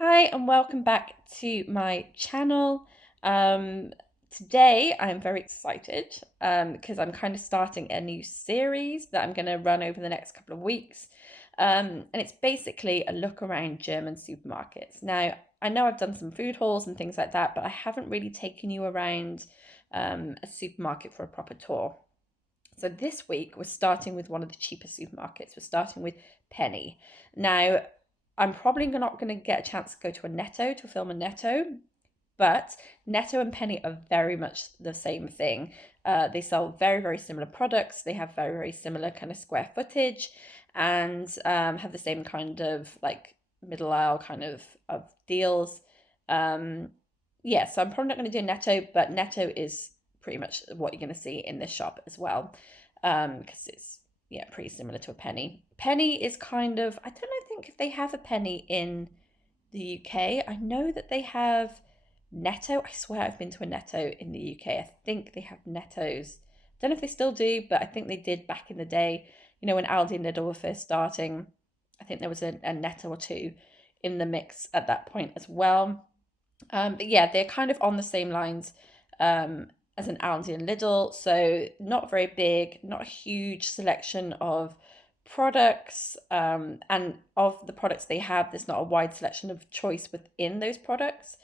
Hi and welcome back to my channel. Today I'm very excited because I'm kind of starting a new series that I'm going to run over the next couple of weeks. And it's basically a look around German supermarkets. Now, I know I've done some food hauls and things like that, but I haven't really taken you around a supermarket for a proper tour. So this week we're starting with one of the cheaper supermarkets. We're starting with Penny. Now, I'm probably not going to get a chance to go to a Netto to film a Netto, but Netto and Penny are very much the same thing. They sell very, very similar products. They have very, very similar kind of square footage and have the same kind of like middle aisle kind of deals. Um, yeah, so I'm probably not going to do Netto, but Netto is pretty much what you're going to see in this shop as well, because it's pretty similar to a Penny. Penny is kind of, I don't know, think if they have a Penny in the UK. I know that they have Netto. I swear I've been to a Netto in the UK. I think they have Nettos. I don't know if they still do, but I think they did back in the day. You know, when Aldi and Lidl were first starting, I think there was a Netto or two in the mix at that point as well. But yeah, they're kind of on the same lines as an Aldi and Lidl. So not very big, not a huge selection of products. And of the products they have, there's not a wide selection of choice within those products.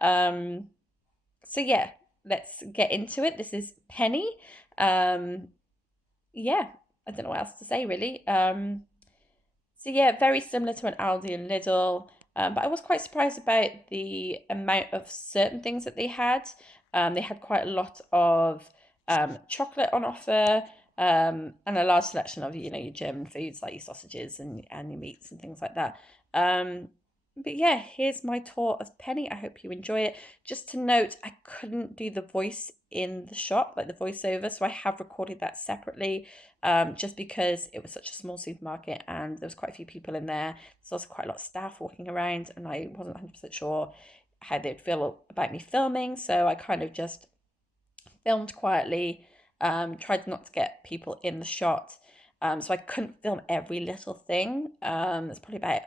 Um, so yeah, let's get into it. This is Penny. Um, yeah, I don't know what else to say really. So yeah, very similar to an Aldi and Lidl. But I was quite surprised about the amount of certain things that they had. They had quite a lot of chocolate on offer, and a large selection of, you know, your German foods like your sausages and your meats and things like that. Um, but yeah, here's my tour of Penny. I hope you enjoy it. Just to note, I couldn't do the voice in the shop, like the voiceover, so I have recorded that separately, just because it was such a small supermarket and there was quite a few people in there. There's also quite a lot of staff walking around, and I wasn't 100% sure how they'd feel about me filming, so I kind of just filmed quietly, tried not to get people in the shot. So I couldn't film every little thing. There's probably about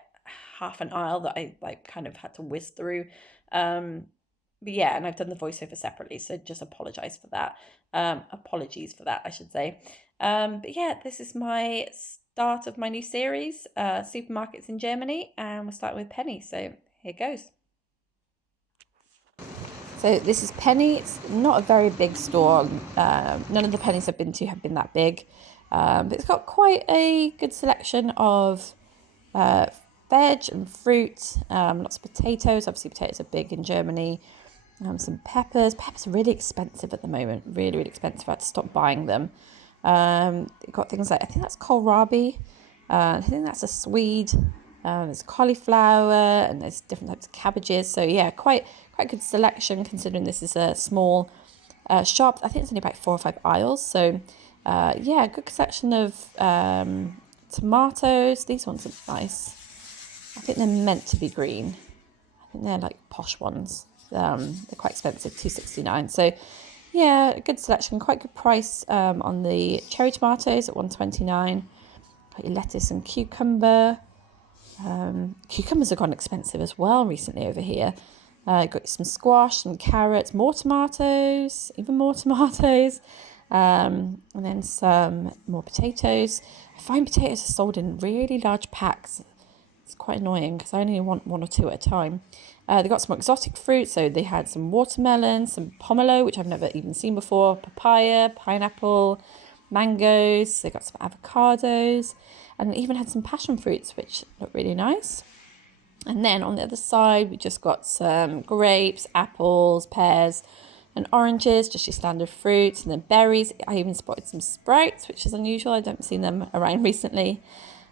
half an aisle that I like kind of had to whiz through. But yeah, and I've done the voiceover separately, so just apologize for that. Apologies for that, I should say. But yeah, this is my start of my new series, supermarkets in Germany, and we're starting with Penny. So here goes. So this is Penny. It's not a very big store. None of the Pennies I've been to have been that big, but it's got quite a good selection of uh, veg and fruit. Lots of potatoes. Obviously, potatoes are big in Germany. Some peppers. Peppers are really expensive at the moment. Really, really expensive. I had to stop buying them. Got things like, I think that's kohlrabi. I think that's a Swede. There's cauliflower and there's different types of cabbages. So yeah, quite good selection considering this is a small shop. I think it's only about 4 or 5 aisles. So yeah, good selection of tomatoes. These ones are nice. I think they're meant to be green. I think they're like posh ones. They're quite expensive, £2.69. So yeah, a good selection, quite good price on the cherry tomatoes at £1.29. Got your lettuce and cucumber. Cucumbers have gone expensive as well recently over here. Got some squash, some carrots, more tomatoes, even more tomatoes, and then some more potatoes. I find potatoes are sold in really large packs. It's quite annoying because I only want one or two at a time. They got some exotic fruit, so they had some watermelon, some pomelo, which I've never even seen before, papaya, pineapple, mangoes. They got some avocados, and even had some passion fruits, which look really nice. And then on the other side, we just got some grapes, apples, pears, and oranges, just your standard fruits, and then berries. I even spotted some sprouts, which is unusual. I don't see them around recently.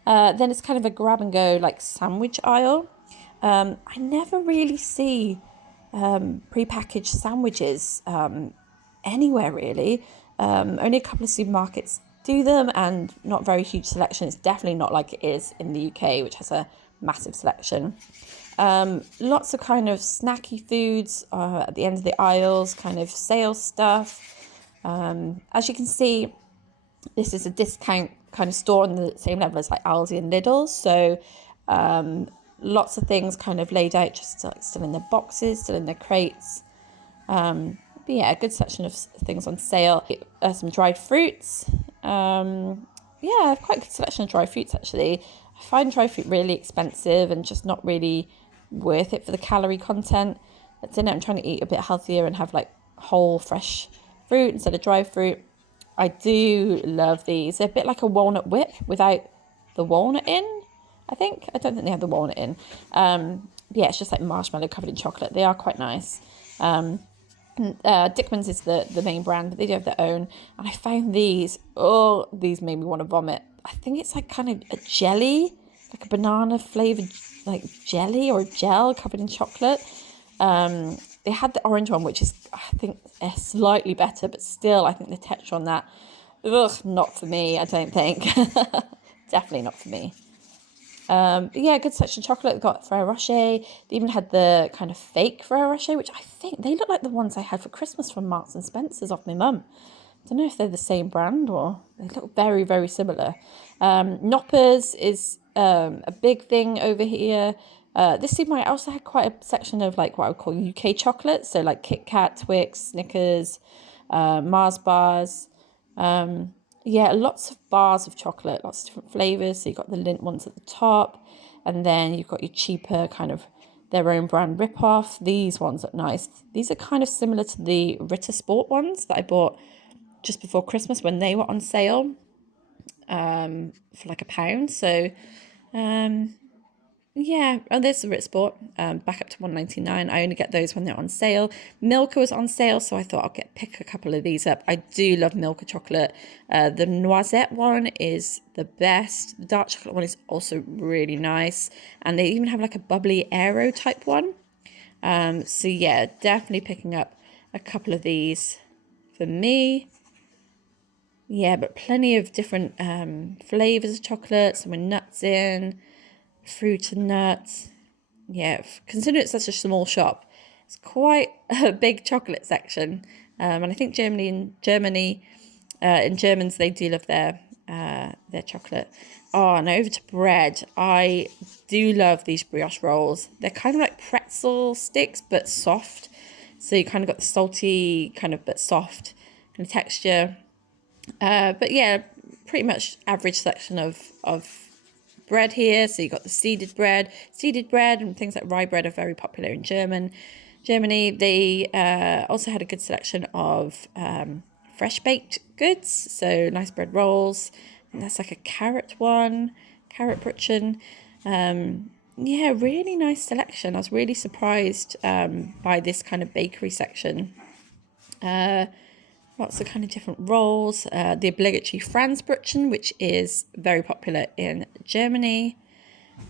Then it's kind of a grab and go like sandwich aisle. I never really see prepackaged sandwiches anywhere really. Only a couple of supermarkets do them, and not very huge selection. It's definitely not like it is in the UK, which has a massive selection. Lots of kind of snacky foods at the end of the aisles, kind of sale stuff. As you can see, this is a discount kind of store on the same level as like Aldi and Lidl. So lots of things kind of laid out, just like still in their boxes, still in their crates. But yeah, a good section of things on sale. Some dried fruits. Yeah, quite a good selection of dried fruits actually. I find dried fruit really expensive and just not really worth it for the calorie content. At dinner, I'm trying to eat a bit healthier and have like whole fresh fruit instead of dried fruit. I do love these. They're a bit like a walnut whip without the walnut in, I think. I don't think they have the walnut in. Yeah, it's just like marshmallow covered in chocolate. They are quite nice. Dickman's is the main brand, but they do have their own. And I found these made me want to vomit. I think it's like kind of a jelly, like a banana flavored like jelly or gel covered in chocolate. They had the orange one, which is, I think, slightly better, but still, I think the texture on that, not for me, I don't think. Definitely not for me. Yeah, good section of chocolate. They've got Ferrero Rocher. They even had the kind of fake Ferrero Rocher, which I think they look like the ones I had for Christmas from Marks and Spencer's off my mum. I don't know if they're the same brand or they look very, very similar. Knoppers is a big thing over here. This supermarket also had quite a section of like what I would call UK chocolates. So like Kit Kat, Twix, Snickers, Mars bars. Yeah, lots of bars of chocolate, lots of different flavours. So you've got the Lindt ones at the top, and then you've got your cheaper kind of their own brand rip-off. These ones look nice. These are kind of similar to the Ritter Sport ones that I bought just before Christmas when they were on sale for like £1. So yeah, there's the Ritz Sport, back up to $1.99. I only get those when they're on sale. Milka was on sale, so I thought I'll pick a couple of these up. I do love Milka chocolate. The noisette one is the best. The dark chocolate one is also really nice. And they even have like a bubbly aero type one. So yeah, definitely picking up a couple of these for me. Yeah, but plenty of different flavours of chocolate, some with nuts in, fruit and nuts. Yeah, considering it's such a small shop, it's quite a big chocolate section. And I think in Germans, they do love their chocolate. Oh, and over to bread. I do love these brioche rolls. They're kind of like pretzel sticks, but soft. So you kind of got the salty, kind of but soft kind of texture. But yeah, pretty much average selection of bread here. So you got the seeded bread and things like rye bread are very popular in Germany. They also had a good selection of fresh baked goods, so nice bread rolls, and that's like a carrot brötchen. Yeah, really nice selection. I was really surprised by this kind of bakery section. Lots of kind of different rolls. The obligatory Franzbrötchen, which is very popular in Germany.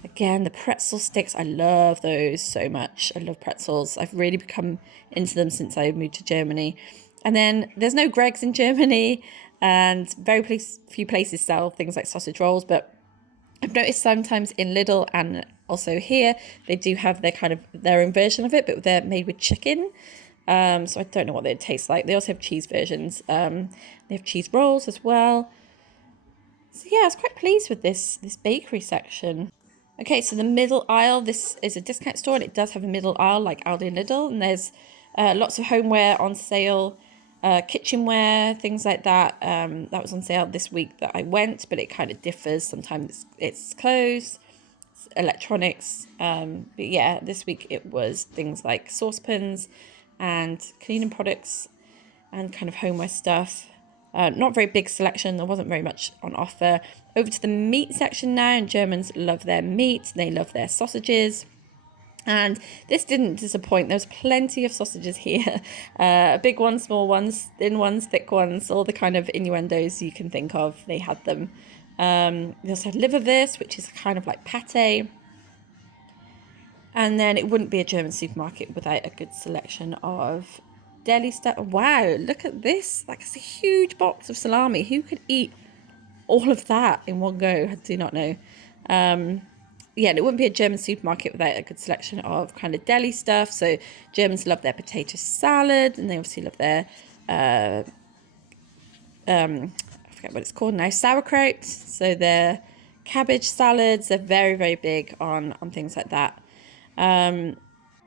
Again, the pretzel sticks. I love those so much. I love pretzels. I've really become into them since I moved to Germany. And then there's no Greggs in Germany, and very few places sell things like sausage rolls. But I've noticed sometimes in Lidl and also here, they do have their own version of it, but they're made with chicken. So I don't know what they'd taste like. They also have cheese versions. They have cheese rolls as well. So yeah, I was quite pleased with this bakery section. Okay, so the middle aisle, this is a discount store and it does have a middle aisle like Aldi and Lidl, and there's lots of homeware on sale, kitchenware, things like that. That was on sale this week that I went, but it kind of differs. Sometimes it's closed, electronics. But yeah, this week it was things like saucepans and cleaning products and kind of homeware stuff. Not very big selection. There wasn't very much on offer. Over to the meat section now, and Germans love their meat. They love their sausages. And this didn't disappoint. There's plenty of sausages here. Big ones, small ones, thin ones, thick ones, all the kind of innuendos you can think of. They had them. They also had liverwurst, which is kind of like pate. And then it wouldn't be a German supermarket without a good selection of deli stuff. Wow, look at this. Like, it's a huge box of salami. Who could eat all of that in one go? I do not know. Yeah, and it wouldn't be a German supermarket without a good selection of kind of deli stuff. So Germans love their potato salad, and they obviously love their, I forget what it's called now, sauerkraut. So their cabbage salads. They're very, very big on things like that.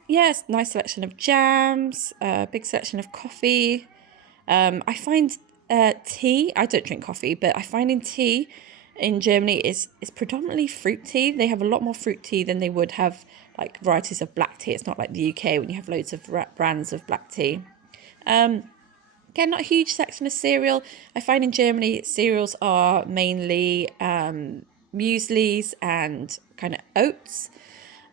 Yes, nice selection of jams, big selection of coffee. I find tea. I don't drink coffee, but I find in tea in Germany is predominantly fruit tea. They have a lot more fruit tea than they would have like varieties of black tea. It's not like the UK when you have loads of brands of black tea. Again, not a huge section of cereal. I find in Germany cereals are mainly mueslis and kind of oats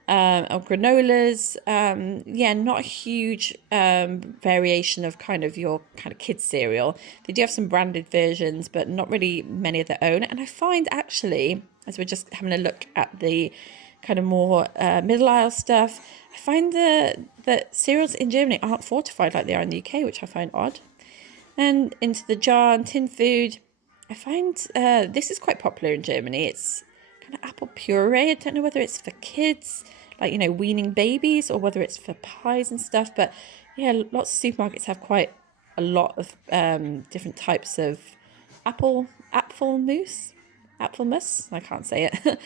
or granolas. Yeah, not a huge variation of kind of your kind of kids cereal. They do have some branded versions, but not really many of their own. And I find actually, as we're just having a look at the kind of more middle aisle stuff, I find that cereals in Germany aren't fortified like they are in the UK, which I find odd. And into the jar and tin food, I find this is quite popular in Germany. It's kind of apple puree. I don't know whether it's for kids, like, weaning babies, or whether it's for pies and stuff. But yeah, lots of supermarkets have quite a lot of different types of apple mousse. I can't say it.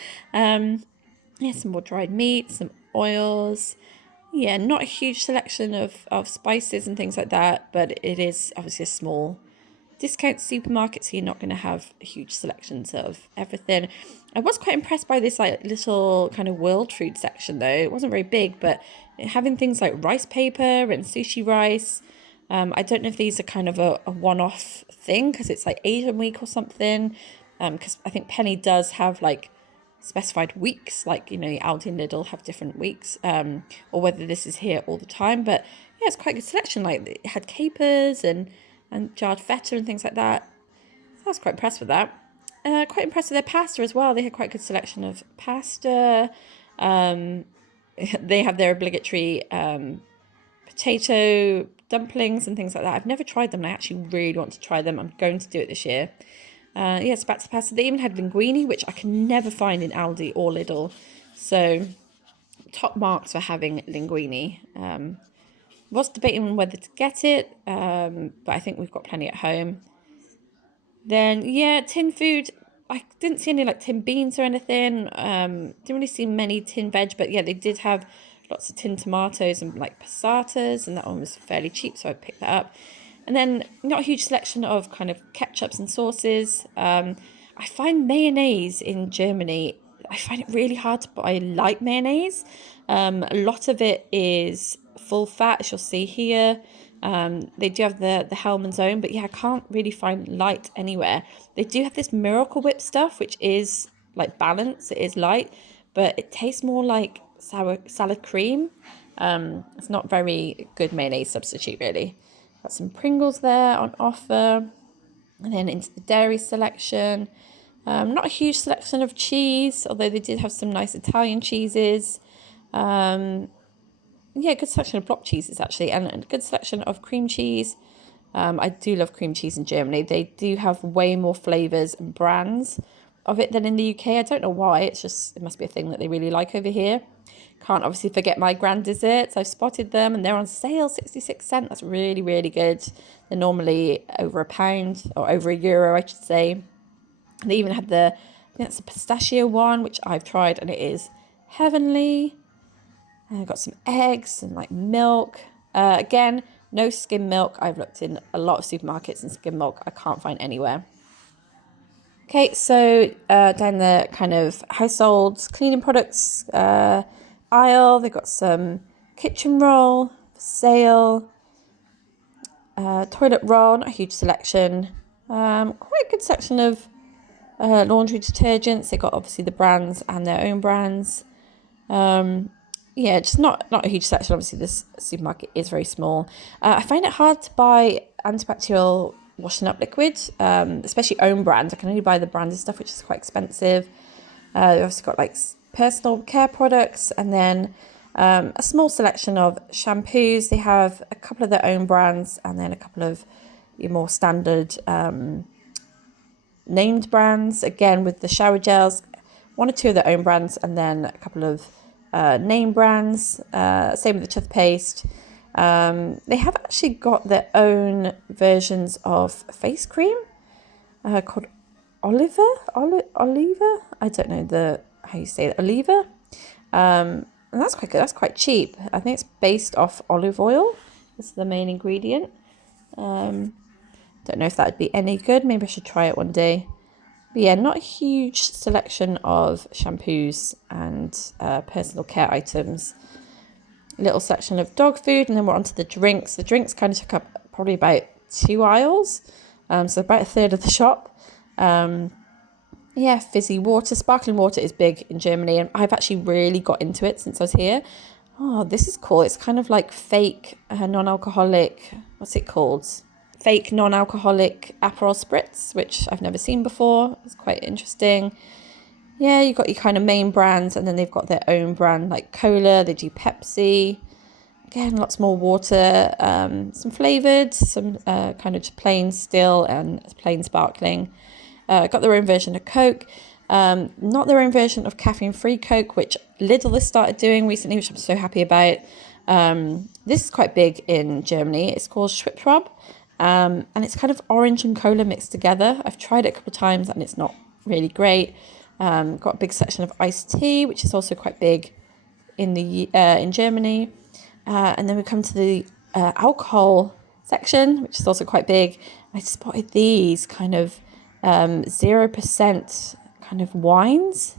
Yeah, some more dried meat, some oils. Yeah, not a huge selection of spices and things like that, but it is obviously a small discount supermarket, so you're not going to have huge selections of everything. I was quite impressed by this like little kind of world food section though. It wasn't very big, but having things like rice paper and sushi rice. I don't know if these are kind of a one-off thing because it's like Asian week or something. Because I think Penny does have like specified weeks, like Aldi and Lidl have different weeks, or whether this is here all the time. But yeah, it's quite a good selection. Like it had capers and jarred feta and things like that. So I was quite impressed with that. Quite impressed with their pasta as well. They had quite a good selection of pasta. They have their obligatory potato dumplings and things like that. I've never tried them and I actually really want to try them. I'm going to do it this year. Yeah, it's back to pasta. They even had linguine, which I can never find in Aldi or Lidl. So top marks for having linguine. Was debating whether to get it, but I think we've got plenty at home. Then yeah, tin food. I didn't see any like tin beans or anything. Didn't really see many tin veg, but yeah, they did have lots of tin tomatoes and like passatas, and that one was fairly cheap, so I picked that up. And then not a huge selection of kind of ketchups and sauces. I find mayonnaise in Germany, I find it really hard to buy light mayonnaise. A lot of it is full fat, as you'll see here. They do have the Hellman's Own, but yeah, I can't really find light anywhere. They do have this Miracle Whip stuff, which is like balanced. It is light, but it tastes more like salad cream. It's not very good mayonnaise substitute, really. Got some Pringles there on offer. And then into the dairy selection. Not a huge selection of cheese, although they did have some nice Italian cheeses. Yeah, good selection of block cheeses actually, and a good selection of cream cheese. I do love cream cheese in Germany. They do have way more flavours and brands of it than in the UK. I don't know why. It's just, it must be a thing that they really like over here. Can't obviously forget my grand desserts. I've spotted them and they're on sale, 66¢. That's really, really good. They're normally over £1 or over €1, I should say. They even had I think that's a pistachio one, which I've tried and it is heavenly. And I've got some eggs and like milk. Again, no skim milk. I've looked in a lot of supermarkets and skim milk I can't find anywhere. Okay, so down the kind of household cleaning products aisle, they've got some kitchen roll for sale, toilet roll, not a huge selection, quite a good section of laundry detergents. They've got obviously the brands and their own brands. Yeah, just not a huge selection. Obviously, this supermarket is very small. I find it hard to buy antibacterial washing up liquid, especially own brand. I can only buy the branded stuff, which is quite expensive. They've also got like personal care products, and then a small selection of shampoos. They have a couple of their own brands, and then a couple of your more standard named brands. Again, with the shower gels, one or two of their own brands, and then a couple of name brands. Same with the toothpaste. They have actually got their own versions of face cream called Oliva. I don't know how you say it. Oliva. And that's quite good. That's quite cheap. I think it's based off olive oil. This is the main ingredient. Don't know if that would be any good. Maybe I should try it one day. But yeah, not a huge selection of shampoos and personal care items. A little section of dog food, and then we're on to the drinks. The drinks kind of took up probably about 2 aisles, so about a third of the shop. Yeah, fizzy water. Sparkling water is big in Germany, and I've actually really got into it since I was here. Oh, this is cool. It's kind of like fake non-alcoholic, what's it called? Fake non-alcoholic Aperol Spritz, which I've never seen before. It's quite interesting. Yeah, you've got your kind of main brands, and then they've got their own brand like cola. They do Pepsi. Again, lots more water, some flavoured, some kind of just plain still and plain sparkling. Got their own version of Coke. Not their own version of caffeine-free Coke, which Lidl has started doing recently, which I'm so happy about. This is quite big in Germany. It's called Schwipschwab, and it's kind of orange and cola mixed together. I've tried it a couple of times, and it's not really great. Got a big section of iced tea, which is also quite big in Germany. And then we come to the alcohol section, which is also quite big. I spotted these kind of 0% kind of wines,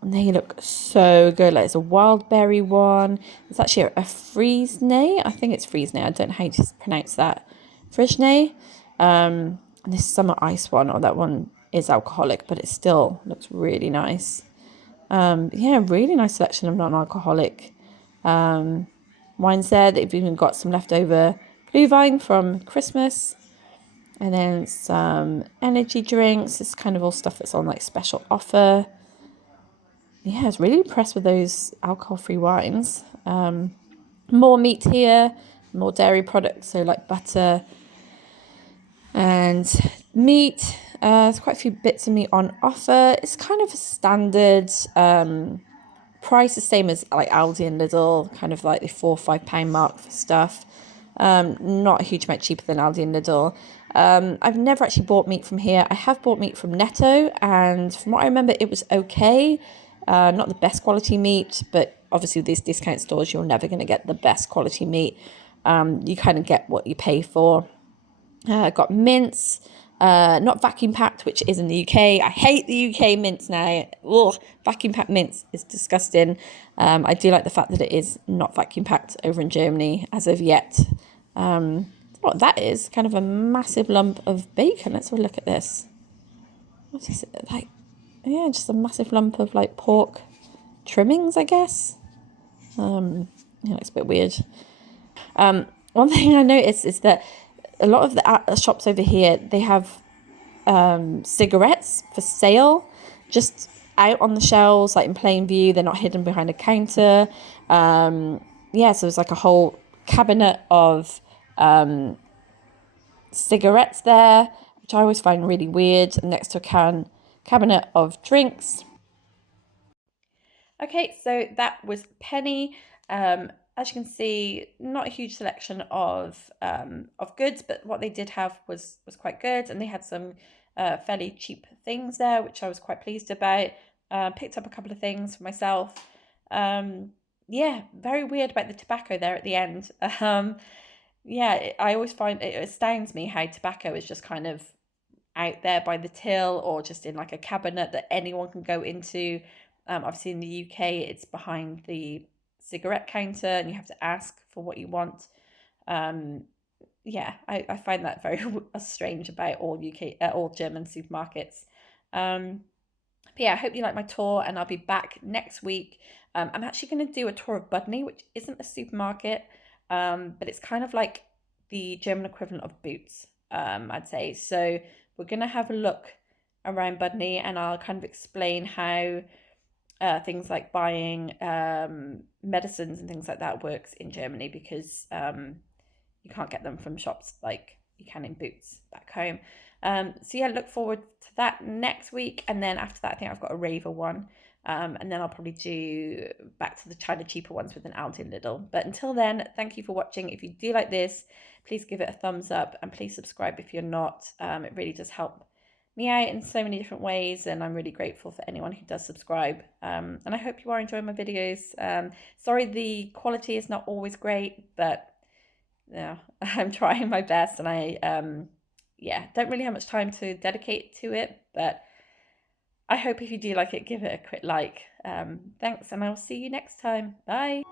and they look so good. Like there's a wild berry one. It's actually a Friesnay. I think it's Friesnay. I don't know how to pronounce that. Friesnay. And this summer ice one, or that one is alcoholic, but it still looks really nice. Yeah, really nice selection of non-alcoholic wines there. They've even got some leftover Glühwein from Christmas. And then some energy drinks. It's kind of all stuff that's on like special offer. Yeah, I was really impressed with those alcohol-free wines. More meat here, more dairy products, so like butter and meat. There's quite a few bits of meat on offer. It's kind of a standard price, the same as like Aldi and Lidl, kind of like the £4 or £5 mark for stuff. Not a huge amount cheaper than Aldi and Lidl. I've never actually bought meat from here. I have bought meat from Netto, and from what I remember, it was okay. Not the best quality meat, but obviously with these discount stores, you're never going to get the best quality meat. You kind of get what you pay for. Got mince, not vacuum packed, which is in the UK. I hate the UK mince now. Ugh, vacuum packed mince is disgusting. I do like the fact that it is not vacuum packed over in Germany as of yet. What that is, kind of a massive lump of bacon. Let's have a look at this. What is it like? Yeah, just a massive lump of like pork trimmings, I guess. It's a bit weird. One thing I noticed is that a lot of the shops over here, they have cigarettes for sale, just out on the shelves, like in plain view. They're not hidden behind a counter. So there's like a whole cabinet of cigarettes there, which I always find really weird, next to a cabinet of drinks. Okay, so that was Penny. As you can see, not a huge selection of goods, but what they did have was quite good, and they had some fairly cheap things there, which I was quite pleased about. Picked up a couple of things for myself. Very weird about the tobacco there at the end. I always find it astounds me how tobacco is just kind of out there by the till or just in like a cabinet that anyone can go into. Obviously in the UK, it's behind the cigarette counter and you have to ask for what you want. I find that very strange about all German supermarkets. I hope you like my tour, and I'll be back next week. I'm actually going to do a tour of Budney, which isn't a supermarket, but it's kind of like the German equivalent of Boots, I'd say. So we're going to have a look around Budney, and I'll kind of explain how things like buying medicines and things like that works in Germany, because you can't get them from shops like you can in Boots back home. Look forward to that next week, and then after that I think I've got a raver one, and then I'll probably do back to the China cheaper ones with an Aldi and Lidl. But until then, thank you for watching. If you do like this, please give it a thumbs up, and please subscribe if you're not. It really does help me out in so many different ways, and I'm really grateful for anyone who does subscribe. And I hope you are enjoying my videos. Sorry the quality is not always great, but yeah, I'm trying my best, and I yeah, don't really have much time to dedicate to it, but I hope if you do like it, give it a quick like. Thanks, and I will see you next time. Bye.